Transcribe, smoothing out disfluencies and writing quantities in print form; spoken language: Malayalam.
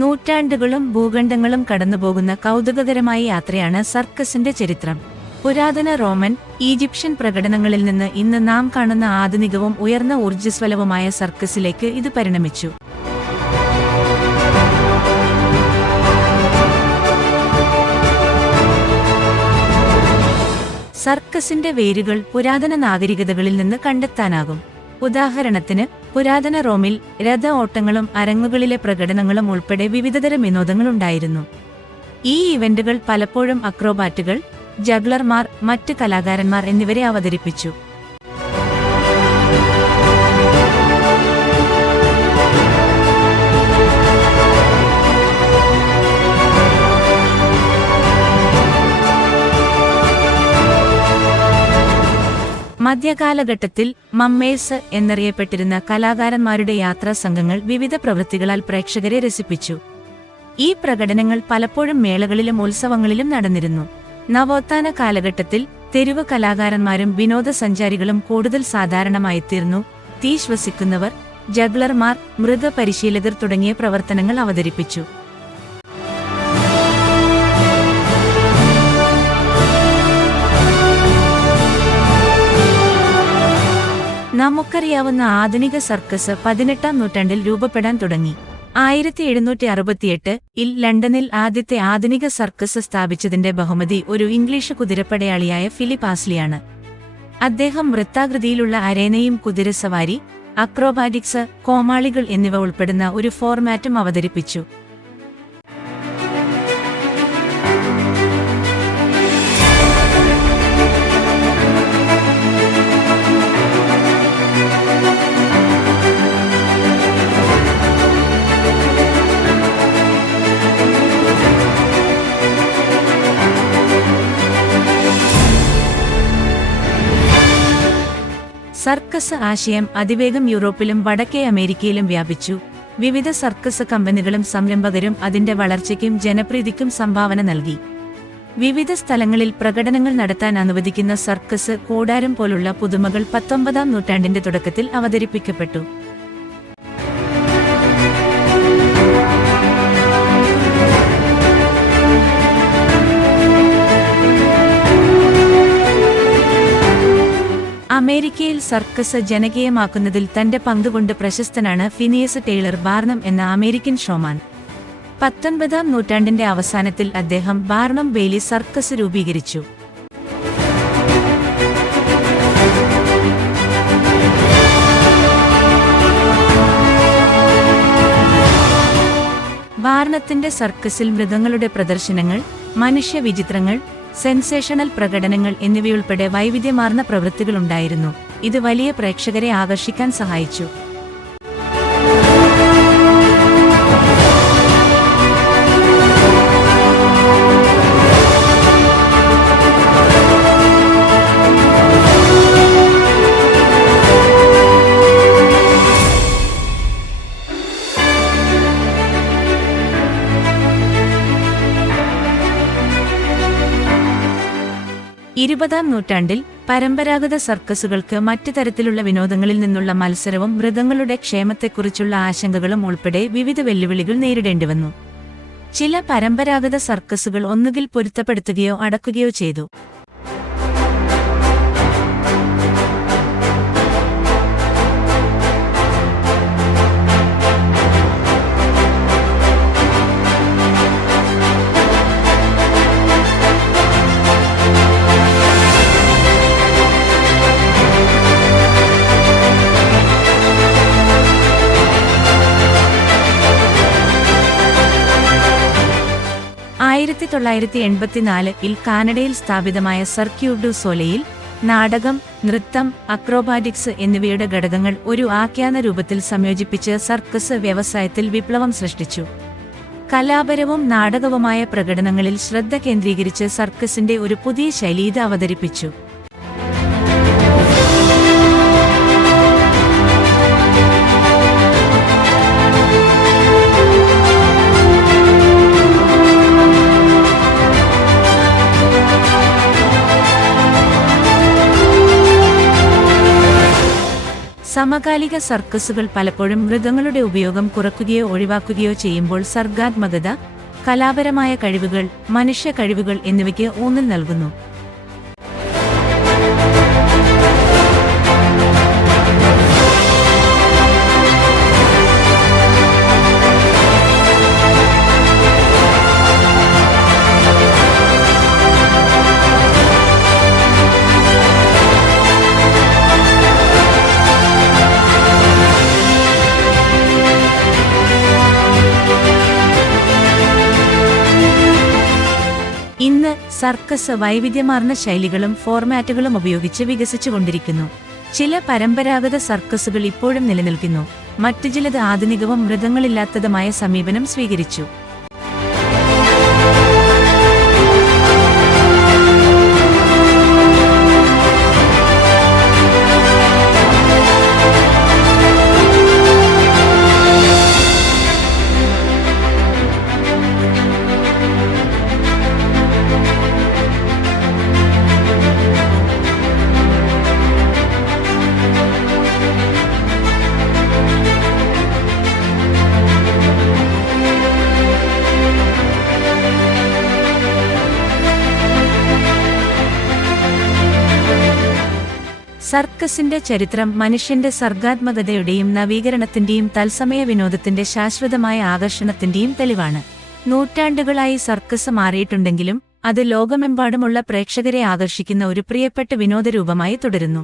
നൂറ്റാണ്ടുകളും ഭൂഖണ്ഡങ്ങളും കടന്നുപോകുന്ന കൗതുകകരമായ യാത്രയാണ് സർക്കസിന്റെ ചരിത്രം. പുരാതന റോമൻ, ഈജിപ്ഷ്യൻ പ്രകടനങ്ങളിൽ നിന്ന് ഇന്ന് നാം കാണുന്ന ആധുനികവും ഉയർന്ന ഊർജ്ജസ്വലവുമായ സർക്കസിലേക്ക് ഇത് പരിണമിച്ചു. സർക്കസിന്റെ വേരുകൾ പുരാതന നാഗരികതകളിൽ നിന്ന് കണ്ടെത്താനാകും. ഉദാഹരണത്തിന്, പുരാതന റോമിൽ രഥ ഓട്ടങ്ങളും അരങ്ങുകളിലെ പ്രകടനങ്ങളും ഉൾപ്പെടെ വിവിധതരം വിനോദങ്ങളുണ്ടായിരുന്നു. ഈ ഇവന്റുകൾ പലപ്പോഴും അക്രോബാറ്റുകൾ, ജഗ്ലർമാർ, മറ്റ് കലാകാരന്മാർ എന്നിവരെ അവതരിപ്പിച്ചു. മധ്യകാലഘട്ടത്തിൽ മമ്മേഴ്സ് എന്നറിയപ്പെട്ടിരുന്ന കലാകാരന്മാരുടെ യാത്രാ സംഘങ്ങൾ വിവിധ പ്രവൃത്തികളാൽ പ്രേക്ഷകരെ രസിപ്പിച്ചു. ഈ പ്രകടനങ്ങൾ പലപ്പോഴും മേളകളിലും ഉത്സവങ്ങളിലും നടന്നിരുന്നു. നവോത്ഥാന കാലഘട്ടത്തിൽ തെരുവ് കലാകാരന്മാരും വിനോദസഞ്ചാരികളും കൂടുതൽ സാധാരണമായിത്തീർന്നു. തീ ശ്വസിക്കുന്നവർ, ജഗ്ലർമാർ, മൃഗപരിശീലകർ തുടങ്ങിയ പ്രവർത്തനങ്ങൾ അവതരിപ്പിച്ചു. നമുക്കറിയാവുന്ന ആധുനിക സർക്കസ് 18-ാം നൂറ്റാണ്ടിൽ രൂപപ്പെടാൻ തുടങ്ങി. 1768-ൽ ലണ്ടനിൽ ആദ്യത്തെ ആധുനിക സർക്കസ് സ്ഥാപിച്ചതിന്റെ ബഹുമതി ഒരു ഇംഗ്ലീഷ് കുതിരപ്പടയാളിയായ ഫിലിപ്പ് ആസ്ലിയാണ്. അദ്ദേഹം വൃത്താകൃതിയിലുള്ള അരേനയും കുതിരസവാരി, അക്രോബാറ്റിക്സ്, കോമാളികൾ എന്നിവ ഉൾപ്പെടുന്ന ഒരു ഫോർമാറ്റും അവതരിപ്പിച്ചു. സർക്കസ് ആശയം അതിവേഗം യൂറോപ്പിലും വടക്കേ അമേരിക്കയിലും വ്യാപിച്ചു. വിവിധ സർക്കസ് കമ്പനികളും സംരംഭകരും അതിന്റെ വളർച്ചയ്ക്കും ജനപ്രീതിക്കും സംഭാവന നൽകി. വിവിധ സ്ഥലങ്ങളിൽ പ്രകടനങ്ങൾ നടത്താൻ അനുവദിക്കുന്ന സർക്കസ് കൂടാരം പോലുള്ള പുതുമകൾ 19-ാം നൂറ്റാണ്ടിന്റെ തുടക്കത്തിൽ അവതരിപ്പിക്കപ്പെട്ടു. അമേരിക്കയിൽ സർക്കസ് ജനകീയമാക്കുന്നതിൽ തന്റെ പങ്കുകൊണ്ട് പ്രശസ്തനാണ് ഫിനിയസ് ടൈലർ ബാർണം എന്ന അമേരിക്കൻ ഷോമാൻ. 19-ാം നൂറ്റാണ്ടിന്റെ അവസാനത്തിൽ അദ്ദേഹം ബാർണം ബെയ്ലി സർക്കസ് രൂപീകരിച്ചു. ബാർണത്തിന്റെ സർക്കസിൽ മൃഗങ്ങളുടെ പ്രദർശനങ്ങൾ, മനുഷ്യ വിചിത്രങ്ങൾ, സെൻസേഷണൽ പ്രകടനങ്ങൾ എന്നിവയുൾപ്പെടെ വൈവിധ്യമാർന്ന പ്രവൃത്തികളുണ്ടായിരുന്നു. ഇത് വലിയ പ്രേക്ഷകരെ ആകർഷിക്കാൻ സഹായിച്ചു. ഇരുപതാം നൂറ്റാണ്ടിൽ പരമ്പരാഗത സർക്കസുകൾക്ക് മറ്റു തരത്തിലുള്ള വിനോദങ്ങളിൽ നിന്നുള്ള മത്സരവും മൃഗങ്ങളുടെ ക്ഷേമത്തെക്കുറിച്ചുള്ള ആശങ്കകളും ഉൾപ്പെടെ വിവിധ വെല്ലുവിളികൾ നേരിടേണ്ടിവന്നു. ചില പരമ്പരാഗത സർക്കസുകൾ ഒന്നുകിൽ പൊരുത്തപ്പെടുത്തുകയോ അടക്കുകയോ ചെയ്തു. ആയിരത്തി 1984-ൽ കാനഡയിൽ സ്ഥാപിതമായ സർക്യൂ ഡു സോലെയിൽ നാടകം, നൃത്തം, അക്രോബാറ്റിക്സ് എന്നിവയുടെ ഘടകങ്ങൾ ഒരു ആഖ്യാന രൂപത്തിൽ സംയോജിപ്പിച്ച് സർക്കസ് വ്യവസായത്തിൽ വിപ്ലവം സൃഷ്ടിച്ചു. കലാപരവും നാടകവുമായ പ്രകടനങ്ങളിൽ ശ്രദ്ധ കേന്ദ്രീകരിച്ച് സർക്കസിന്റെ ഒരു പുതിയ ശൈലി ഇത് അവതരിപ്പിച്ചു. സമകാലിക സർക്കസുകൾ പലപ്പോഴും മൃഗങ്ങളുടെ ഉപയോഗം കുറയ്ക്കുകയോ ഒഴിവാക്കുകയോ ചെയ്യുമ്പോൾ സർഗാത്മകത, കലാപരമായ കഴിവുകൾ, മനുഷ്യ കഴിവുകൾ എന്നിവയ്ക്ക് ഊന്നൽ നൽകുന്നു. ഇന്ന് സർക്കസ് വൈവിധ്യമാർന്ന ശൈലികളും ഫോർമാറ്റുകളും ഉപയോഗിച്ച് വികസിച്ചുകൊണ്ടിരിക്കുന്നു. ചില പരമ്പരാഗത സർക്കസുകൾ ഇപ്പോഴും നിലനിൽക്കുന്നു, മറ്റു ചിലത് ആധുനികവും മൃഗങ്ങളില്ലാത്തതുമായ സമീപനം സ്വീകരിച്ചു. സർക്കസിന്റെ ചരിത്രം മനുഷ്യന്റെ സർഗാത്മകതയുടെയും നവീകരണത്തിന്റെയും തത്സമയ വിനോദത്തിന്റെ ശാശ്വതമായ ആകർഷണത്തിന്റെയും തെളിവാണ്. നൂറ്റാണ്ടുകളായി സർക്കസ് മാറിയിട്ടുണ്ടെങ്കിലും അത് ലോകമെമ്പാടുമുള്ള പ്രേക്ഷകരെ ആകർഷിക്കുന്ന ഒരു പ്രിയപ്പെട്ട വിനോദരൂപമായി തുടരുന്നു.